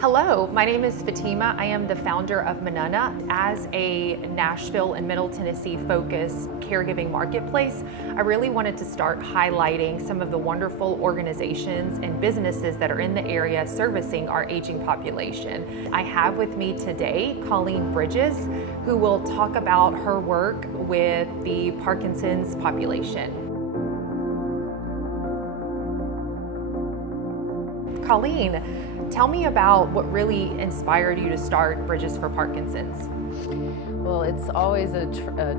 Hello, my name is Fatima. I am the founder of Manana. As a Nashville and Middle Tennessee focused caregiving marketplace, I really wanted to start highlighting some of the wonderful organizations and businesses that are in the area servicing our aging population. I have with me today Colleen Bridges, who will talk about her work with the Parkinson's population. Colleen, tell me about what really inspired you to start Bridges for Parkinson's. Well, it's always a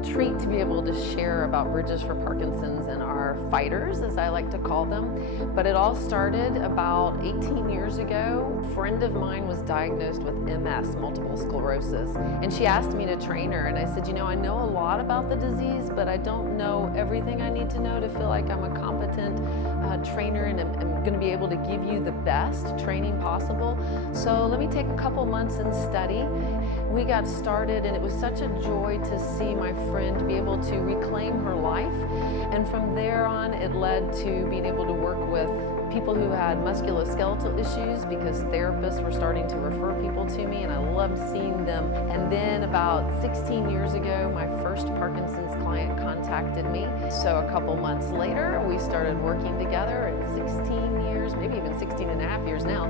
treat to be able to share about Bridges for Parkinson's and our fighters, as I like to call them. But it all started about 18 years ago. A friend of mine was diagnosed with MS, multiple sclerosis, and she asked me to train her. And I said, I know a lot about the disease, but I don't know everything I need to know to feel like I'm a competent trainer, and I'm going to be able to give you the best training possible. So let me take a couple months and study. We got started, and it was such a joy to see my friend be able to reclaim her life. And from there on, it led to being able to work with people who had musculoskeletal issues, because therapists were starting to refer people to me, and I loved seeing them. And then about 16 years ago, my first Parkinson's client contacted me. So a couple months later, we started working together, and 16 years, maybe even 16 and a half years now,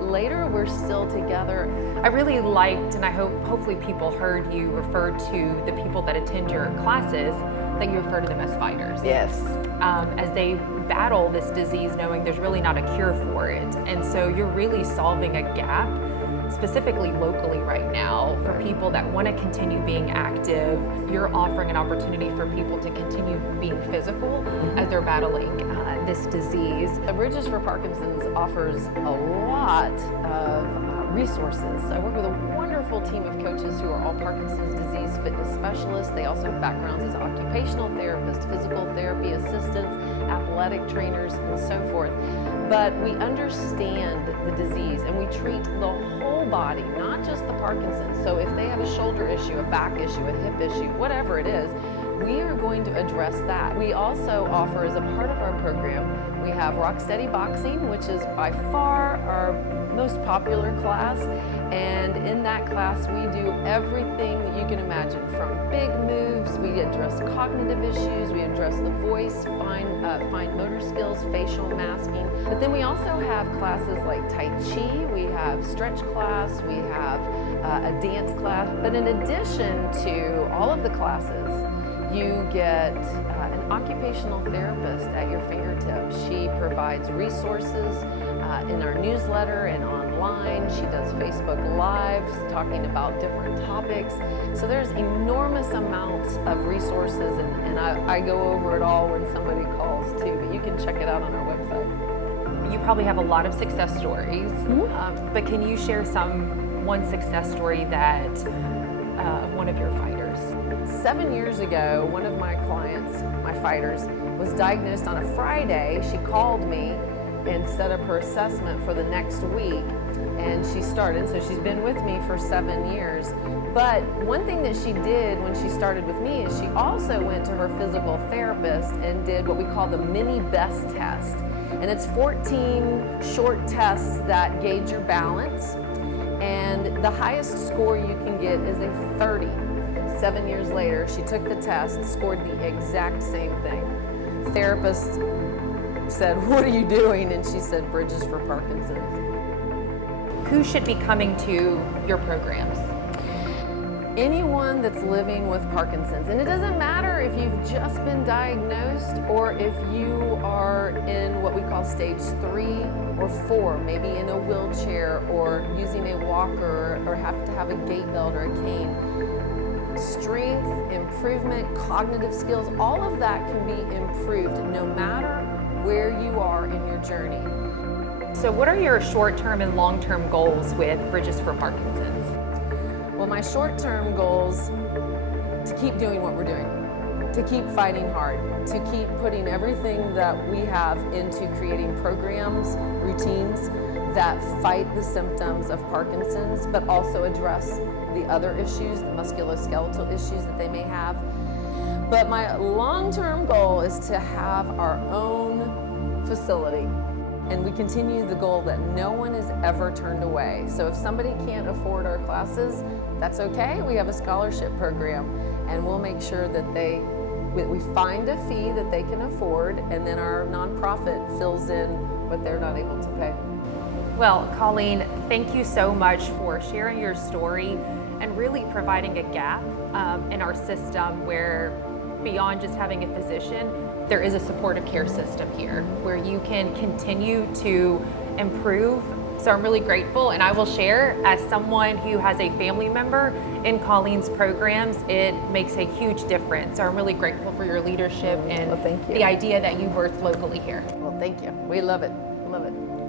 later, we're still together. I really liked, and I hopefully people heard you refer to the people that attend your classes, that you refer to them as fighters. Yes. As they battle this disease, knowing there's really not a cure for it. And so you're really solving a gap, specifically locally right now, for people that want to continue being active. You're offering an opportunity for people to continue being physical as they're battling this disease. The Bridges for Parkinson's offers a lot of resources. I work with a wonderful team of coaches who are all Parkinson's disease fitness specialists. They also have backgrounds as occupational therapists, physical therapy assistants, athletic trainers, and so forth. But we understand the disease, and we treat the whole body, not just the Parkinson's. So if they have a shoulder issue, a back issue, a hip issue, whatever it is, we are going to address that. We also offer, as a part of our program, we have Rock Steady Boxing, which is by far our most popular class. And in that class, we do everything that you can imagine, from big moves, we address cognitive issues, we address the voice, fine motor skills, facial masking. But then we also have classes like Tai Chi, we have stretch class, we have a dance class. But in addition to all of the classes, you get an occupational therapist at your fingertips. She provides resources in our newsletter and online. She does Facebook Lives talking about different topics. So there's enormous amounts of resources, and I go over it all when somebody calls too, but you can check it out on our website. You probably have a lot of success stories, but can you share one success story that one of your fighters? 7 years ago, one of my clients, my fighters, was diagnosed on a Friday. She called me and set up her assessment for the next week, and she started. So she's been with me for 7 years. But one thing that she did when she started with me is she also went to her physical therapist and did what we call the mini best test. And it's 14 short tests that gauge your balance. And the highest score you can get is a 30. 7 years later, she took the test, scored the exact same thing. Therapist said, "What are you doing?" And she said, "Bridges for Parkinson's." Who should be coming to your programs? Anyone that's living with Parkinson's. And it doesn't matter if you've just been diagnosed or if you are in what we call stage 3 or 4, maybe in a wheelchair or using a walker or have to have a gait belt or a cane. Strength, improvement, cognitive skills, all of that can be improved no matter where you are in your journey. So what are your short-term and long-term goals with Bridges for Parkinson's? Well, my short-term goals, to keep doing what we're doing, to keep fighting hard, to keep putting everything that we have into creating programs, routines that fight the symptoms of Parkinson's, but also address the other issues, the musculoskeletal issues that they may have. But my long-term goal is to have our own facility And we continue the goal that no one is ever turned away. So if somebody can't afford our classes, that's okay. We have a scholarship program, and we'll make sure that we find a fee that they can afford, and then our nonprofit fills in what they're not able to pay. Well, Colleen, thank you so much for sharing your story and really providing a gap in our system where beyond just having a physician, there is a supportive care system here where you can continue to improve. So I'm really grateful, and I will share, as someone who has a family member in Colleen's programs, it makes a huge difference. So I'm really grateful for your leadership and Well, thank you. the idea that you birthed locally here. Well, thank you. We love it. Love it.